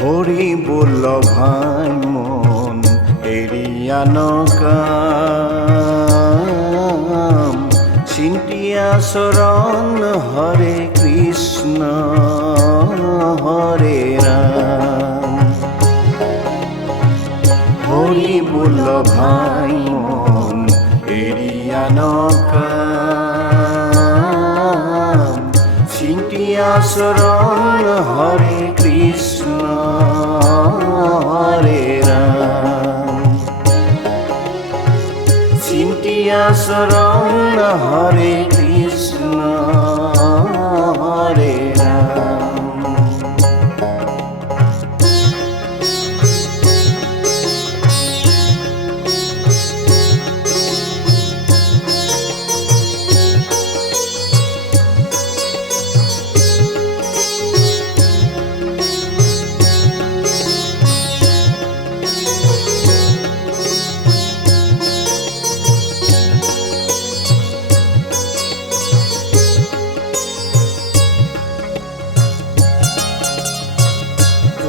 হরি বল ভাই মন এরিয়া নকাম চিন্তিয়া শরণ হরে কৃষ্ণ হরে রাম। হরি বল ভাই মন এরিয়া নকাম চিন্তিয়া শরণ হরে কৃষ্ণ হরে রাম। চিন্তিয়া শরণ হরে কৃষ্ণ হরে রাম।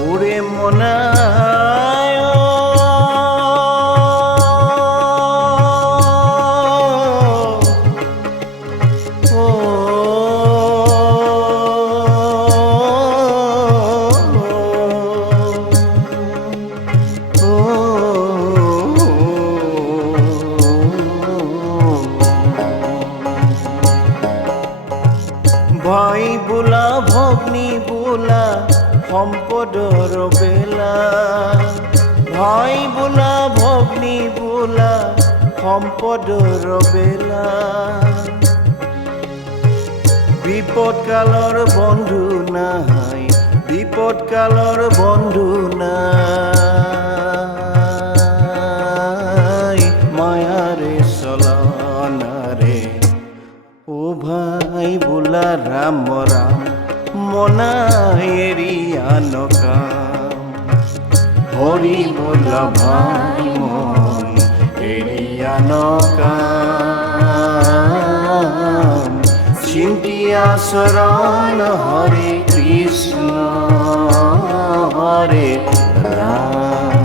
ওরে মনায় ও ভাই বোলা ভগ্নী বোলা সম্পদর বেলা। ভাই বোলা ভগ্নী বোলা সম্পদর বেলা। বিপদকালৰ বন্ধু নাই, বিপদকালৰ বন্ধু নাই, মায়াৰে চলনাৰে। ও ভাই বোলা ৰাম ৰাম মনা এরিয়া নকাম। হরি বল ভাই মন এরিয়া নকাম চিন্তিয়া শরণ হরে কৃষ্ণ হরে রাম।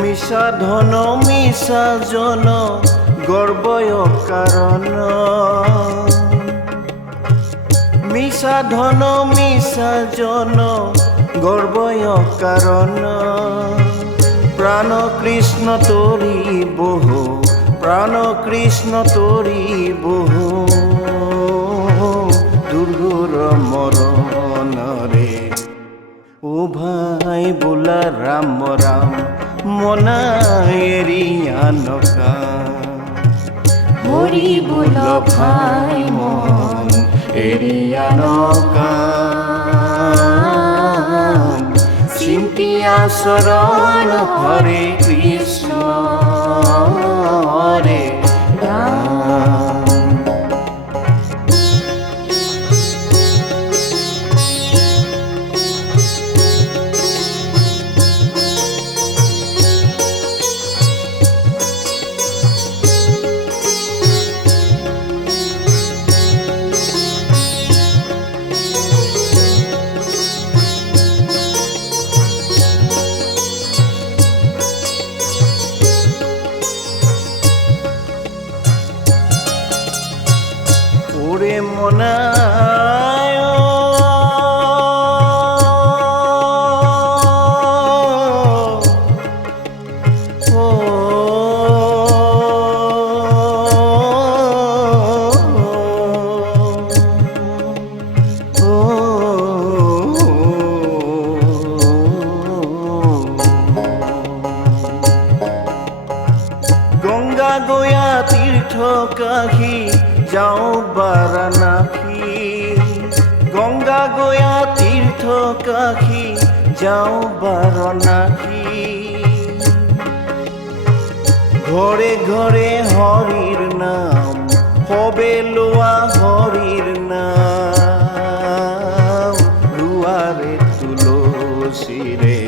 মিশা ধন মিশা জন গর্বয় কারণ। মিশা ধন মিশা জন গর্বয় কারণ। প্রাণ কৃষ্ণ তোরি বহু, প্রাণ কৃষ্ণ তোরি বহু, দুর্গুর মরণ রে। ও ভাই বোলা রাম রাম মনা এরিয়া নকাম। হরি বল ভাই মন এরিয়া নকাম চিন্তিয়া শরণ হরে কৃষ্ণ হরে রাম। কাখি যাও বারনাখি ঘরে ঘরে হরির নাম হবে লোয়া হরির নাম দুয়ারে তুলসী রে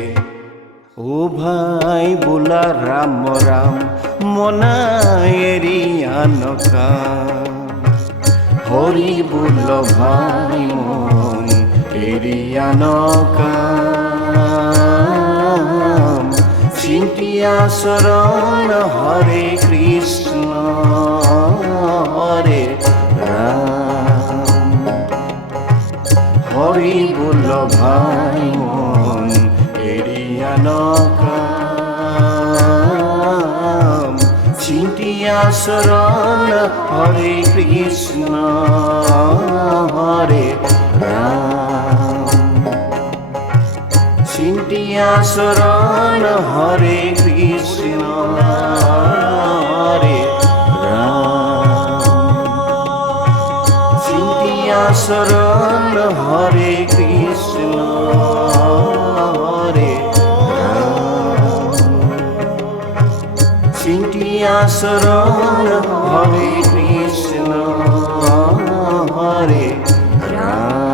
ও ভাই বোলা রাম রাম মনায়েরিয়ান কাম হরি বল ভাই মন এরিয়ান কাম চিন্তিয়া শরণ হরে কৃষ্ণ হরে রাম হরি বল ভাই মন এরিয়ান কাম চিন্তিয়া শরণ হরে কৃষ্ণ হরে রাম চিন্তিয়া শরণ হরে কৃষ্ণ হরে রাম চিন্তিয়া শরণ হরে কৃষ্ণ হরে রাম চিন্তিয়া শরণ হরে কৃষ্ণ হরে রাম